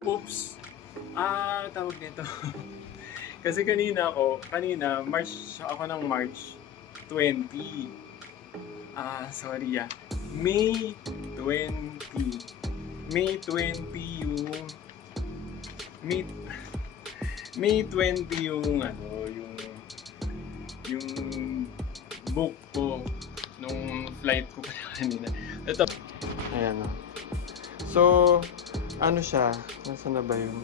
Oops! Tawag nito. Kasi March ako ng March 20. Sorry May 20. May 20 yung May May 20 yung yung book ko nung flight ko pala kanina. Ito. Ayan o. So, ano siya? Nasaan na ba yun?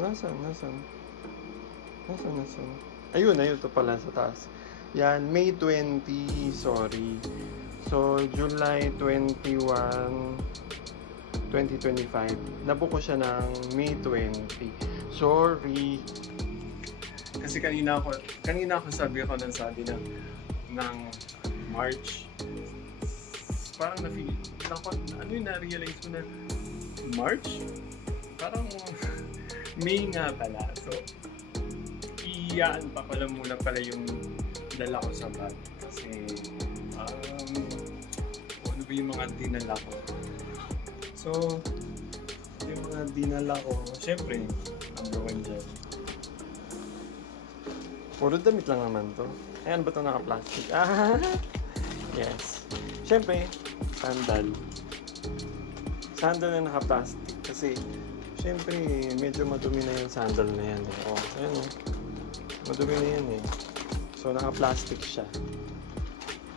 Nasaan? Ayun, ito pala sa taas. Yan, May 20, sorry. So, July 21, 2025. Nabuko siya ng May 20. Sorry. Kasi kanina ako sabi ng March. Parang na-realize ko na March? Parang May nga pala. So, iyaan pa pala muna yung dala ko sa bag. Kasi, ano ba yung mga dinala ko? So, yung mga dinala ko, syempre, number one dyan. Puro damit lang naman to. Ayan ba ito naka-plastic? Yes. Syempre, sandal na naka-plastic kasi syempre medyo madumi na yung sandal na yan eh. Ayan madumi na yan eh. So naka-plastic siya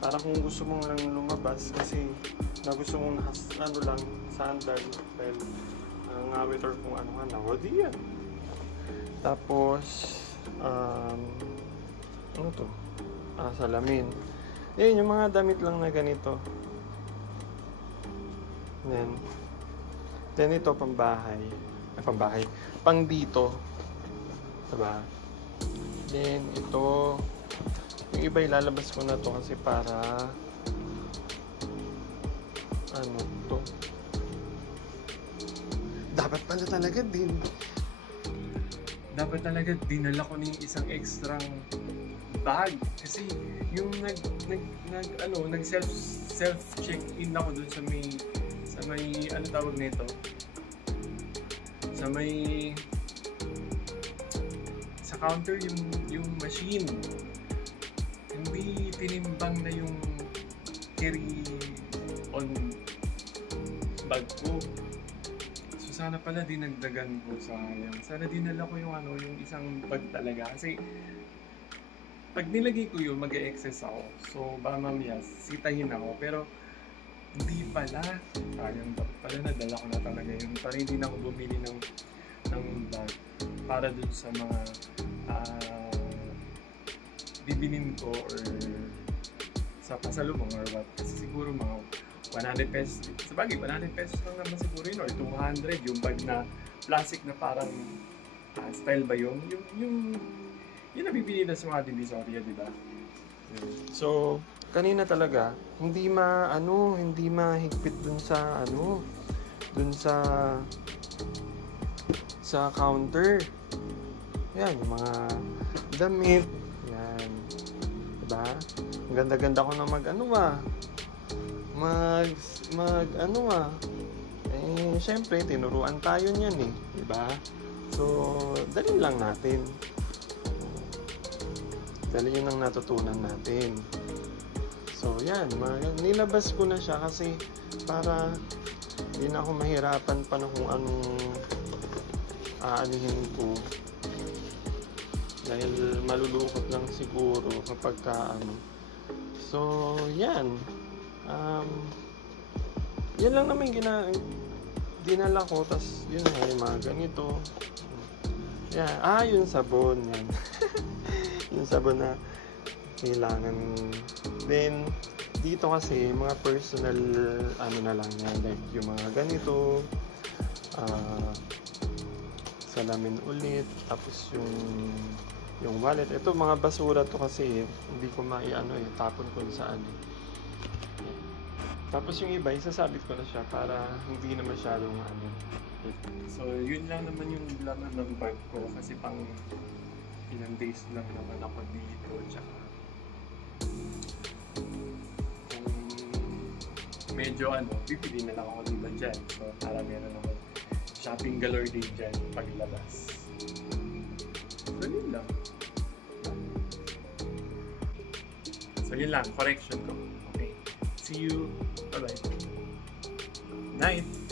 para kung gusto mong lang lumabas kasi na gusto mong lang sandal well ngawit or kung ano nga di yan. Tapos ano to? Salamin. Yan, yung mga damit lang na ganito. Then ito, pambahay. Pang dito. Diba? Then, ito. Yung iba ilalabas ko na to kasi para to. Dapat talaga dinala ko ng isang extrang bag kasi yung nag self check in ako dun sa may ano tawag nito sa counter yung machine hindi tinimbang na yung carry on bag ko. So sana pala dinagdagan ko, sayang. Sana dinala ko yung isang bag talaga kasi pag nilagay ko yun, mag-e-excess ako. So, baka mamaya, sitahin ako. Pero, hindi pala. Sayang dapat pala, nadala ko na talaga yun. Para hindi na ako bumili ng bag. Para dun sa mga bibinin ko or sa pasalubong or what. Kasi siguro mga 100 pesos. Sa bagay, 100 pesos lang naman siguro yun. Or 200, yung bag na plastic na parang style ba yun? Yung nabibili na sa mga divisoria, di ba? So, kanina talaga, hindi mahigpit dun sa counter. Yan, yung mga damit. Yan. Diba? Ang ganda-ganda ko na syempre, tinuruan tayo niyan eh. Diba? So, dalhin lang natin. Dali yun ang natutunan natin. So, yan. Nilabas ko na siya kasi para hindi na ako mahirapan pa na kung anong aanihin ko. Dahil malulukot lang siguro kapag So, yan. Yan lang naman dinala ko. Tas yun yung mga ganito. Yan. Yung sabon. Yan. Yung sabon na kailangan. Then, dito kasi, mga personal, na lang yan. Like, yung mga ganito, salamin ulit, tapos yung wallet. Ito, mga basura to kasi, hindi ko tapon ko saan. Tapos yung iba, isasabit ko na siya para hindi na masyadong So, yun lang naman yung laman ng bag ko kasi pang ilang days lang naman ako dito, tsaka medyo bibili na lang ako ng iba dyan. So, para meron ako shopping galore din dyan paglabas. So, yun lang. So, yun lang. Correction ko. Okay. See you. Bye-bye. Night.